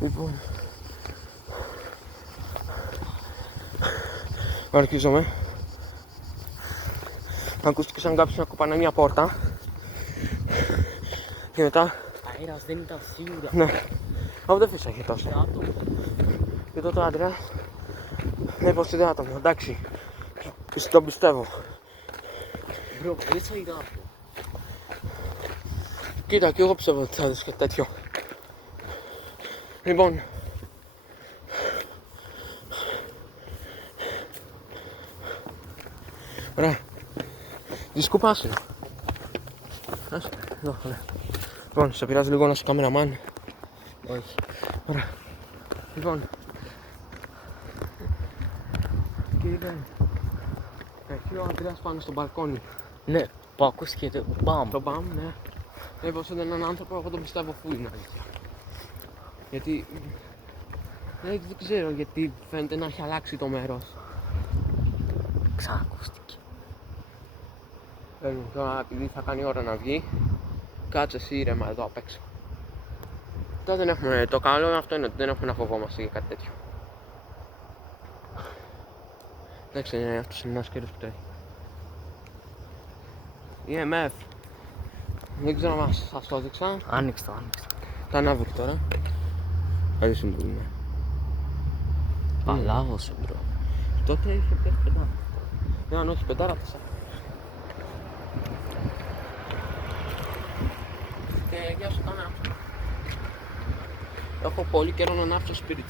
Λοιπόν, αρχίζομαι. Ακούστηκε σαν κάποιος να κοπανάει μια πόρτα. Και μετά... Αέρας δεν ήταν σίγουρα. Ναι, αφού δεν φύσαγε τόσο. Και τότε ο Άντρεας λέει πως είδε άτομο, εντάξει. Τον πιστεύω. Μπρο, μέσα είδα αυτό. Κοίτα, και εγώ πιστεύω ότι θα δεις και τέτοιο. Λοιπόν, ωραία. Δισκουπάσου. Εδώ, ωραία. Λοιπόν, σε πειράζει λίγο να είσαι κάμεραμαν? Όχι. Ωραία. Λοιπόν. Κύριε, έχει ο Ανδρέας πάνω στο μπαλκόνι. Ναι, που ακούστηκε το μπαμ. Το μπαμ, ναι. Έπως είναι έναν άνθρωπο, εγώ τον πιστεύω φουλ είναι αλήθεια. Γιατί... δεν ξέρω γιατί φαίνεται να έχει αλλάξει το μέρος. Ξανακούστηκε. Τώρα επειδή θα κάνει ώρα να βγει, κάτσε εσύ ήρεμα εδώ απ' έξω. Τώρα δεν έχουμε, το καλό αυτό είναι ότι δεν έχουμε να φοβόμαστε για κάτι τέτοιο. Εντάξει, αυτός είναι ένας κύριος που τρέχει. EMF. Δεν ξέρω αν σας το έδειξα. Άνοιξε το, άνοιξε. Τα ανάβει τώρα. Καλή συμβουλή. Παλάβωσε, μπρο. Τότε είχε πέσει πεντάρα. Αν όχι πεντάρα, 4. Και γεια σου κάμερα. Έχω πολύ καιρό να ανάψω το σπίτι.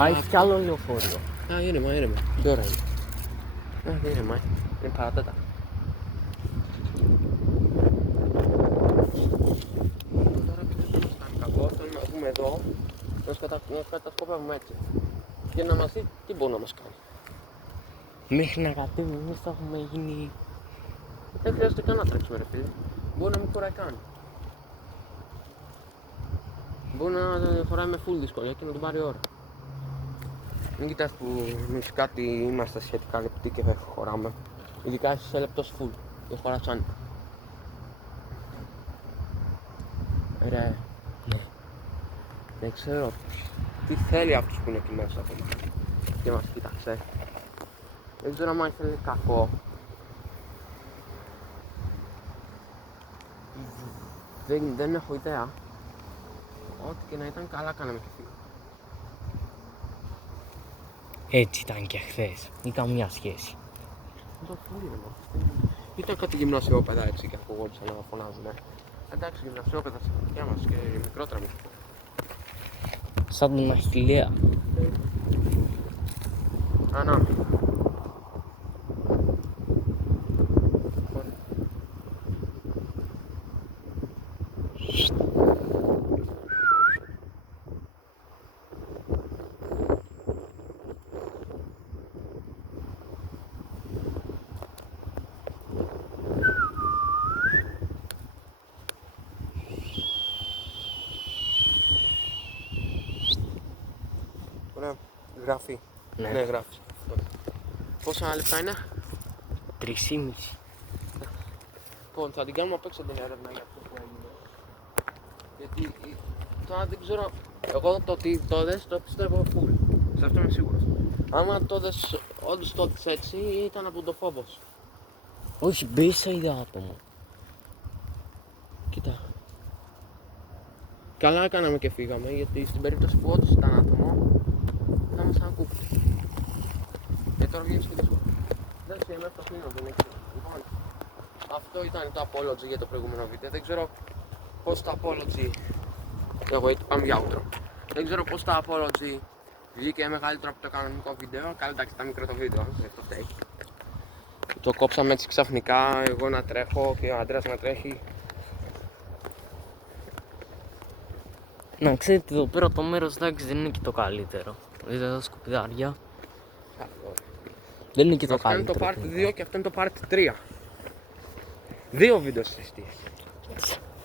Α, έχει κι άλλο λεωφορείο. Α, ήρεμα, ήρεμα. Τι ώρα είναι? Α, ήρεμα, είναι παρατέτα. Τώρα επειδή δεν μας κάνει κακό, θέλουμε να δούμε εδώ, να κατασκοπεύουμε έτσι. Και να μας δει τι μπορεί να μας κάνει. Μέχρι να κατέβουμε, εμείς θα έχουμε γίνει... Δεν χρειάζεται καν να τρέξουμε ρε φίλε. Μπορεί να μην χωράει καν. Μπορεί να χωράει με full δυσκολία και να τον πάρει ώρα. Μην κοιτάς που εμείς κάτι είμαστε σχετικά λεπτοί και δεν χωράμε. Ειδικά εσύ σε λεπτός full, δεν χωράς άνετα. Ρε, Ναι. δεν ξέρω τι θέλει αυτός που είναι εκεί μέσα ακόμα και μας κοίταξε. Δεν ξέρω αν ήθελε κακό. Δεν έχω ιδέα. Ό,τι και να ήταν καλά κάναμε και φύγαμε. Έτσι ήταν και χθες. Ή καμία σχέση. Το φούλη ήταν κάτι γυμνασιόπαιδα έτσι και ακουγόντουσαν να φωνάζουνε. Εντάξει, γυμνασιόπαιδα στα χαρτιά μας και μικρότερα μισό. Σαν τον Αχιλλέα. Α, να. Ωραία, γράφει. Ναι. Ναι, γράφει. Πόσα λεπτά είναι? 3,5. Λοιπόν, θα την κάνουμε απ' έξω την έρευνα για αυτό που έγινε. Γιατί τώρα δεν ξέρω, εγώ το ότι το δες το πιστεύω full. Σε αυτό είμαι σίγουρος. Άμα το δες όντως το δεις έτσι, ήταν από το φόβος. Όχι, μπέσα είδα άτομο. Κοίτα. Καλά κάναμε και φύγαμε, γιατί στην περίπτωση που όντως ήταν άτομο, θα μας ακούσει. Και τώρα βγαίνεις και δύσκολο. Δεν ξέρω, είμαι αυτό μήνο, δεν έχει. Λοιπόν, αυτό ήταν το apology για το προηγούμενο βίντεο. Δεν ξέρω πώς το apology... Εγώ πάμε για outro. Δεν ξέρω πώς το apology βγήκε μεγαλύτερο από το κανονικό βίντεο. Καλά, εντάξει, ήταν μικρό το βίντεο, δεν το φταίει. Το κόψαμε έτσι ξαφνικά, εγώ να τρέχω και ο Αντρέας να τρέχει. Να ξέρετε, εδώ πέρα το μέρος εντάξει δεν είναι και το καλύτερο. Δείτε εδώ σκουπιδάρια. Δεν είναι και το Αυτό είναι το καλύτερο. part 2 και αυτό είναι το part 3. Δύο βίντεο στις αιστείες.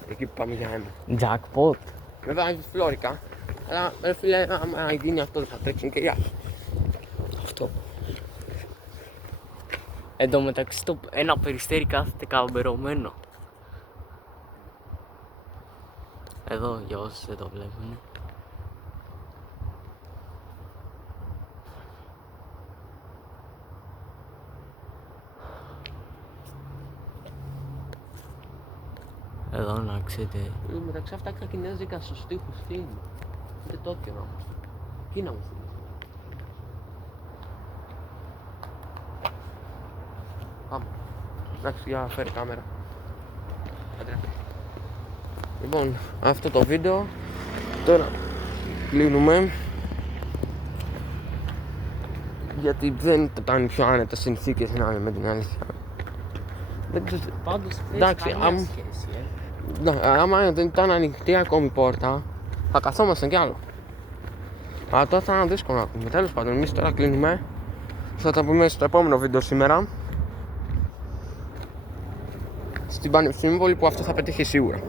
Εκεί που πάμε για ένα. Jackpot. Βέβαια είναι φλόρικα. Αλλά ρε φίλε, άμα γίνει αυτό δεν θα τρέξουν και οι άλλοι. Αυτό. Εν τω μεταξύ ένα περιστέρι κάθεται καμπερωμένο. Εδώ για όσους δεν το βλέπουν. Εντάξει, τι. Μεταξύ αυτά τα κινέζικα στους τοίχους, τι είναι. Είναι Τόκιο όμως. Κίνα μου θυμίζει. Πάμε. Εντάξει, για φέρει κάμερα. Άντε. Λοιπόν, αυτό το βίντεο τώρα κλείνουμε, γιατί δεν ήταν πιο άνετες συνθήκες να είμαι με την αλήθεια. Δεν ξέρω. Πάντως Εντάξει, καλή σχέση, άμα δεν ήταν ανοιχτή ακόμη πόρτα, θα καθόμασταν κι άλλο. Αλλά τώρα θα είναι δύσκολο να πούμε. Τέλος πάντων, εμείς τώρα κλείνουμε. Θα τα πούμε στο επόμενο βίντεο σήμερα. Στην Πανεπιστημίου, που αυτό θα πετύχει σίγουρα.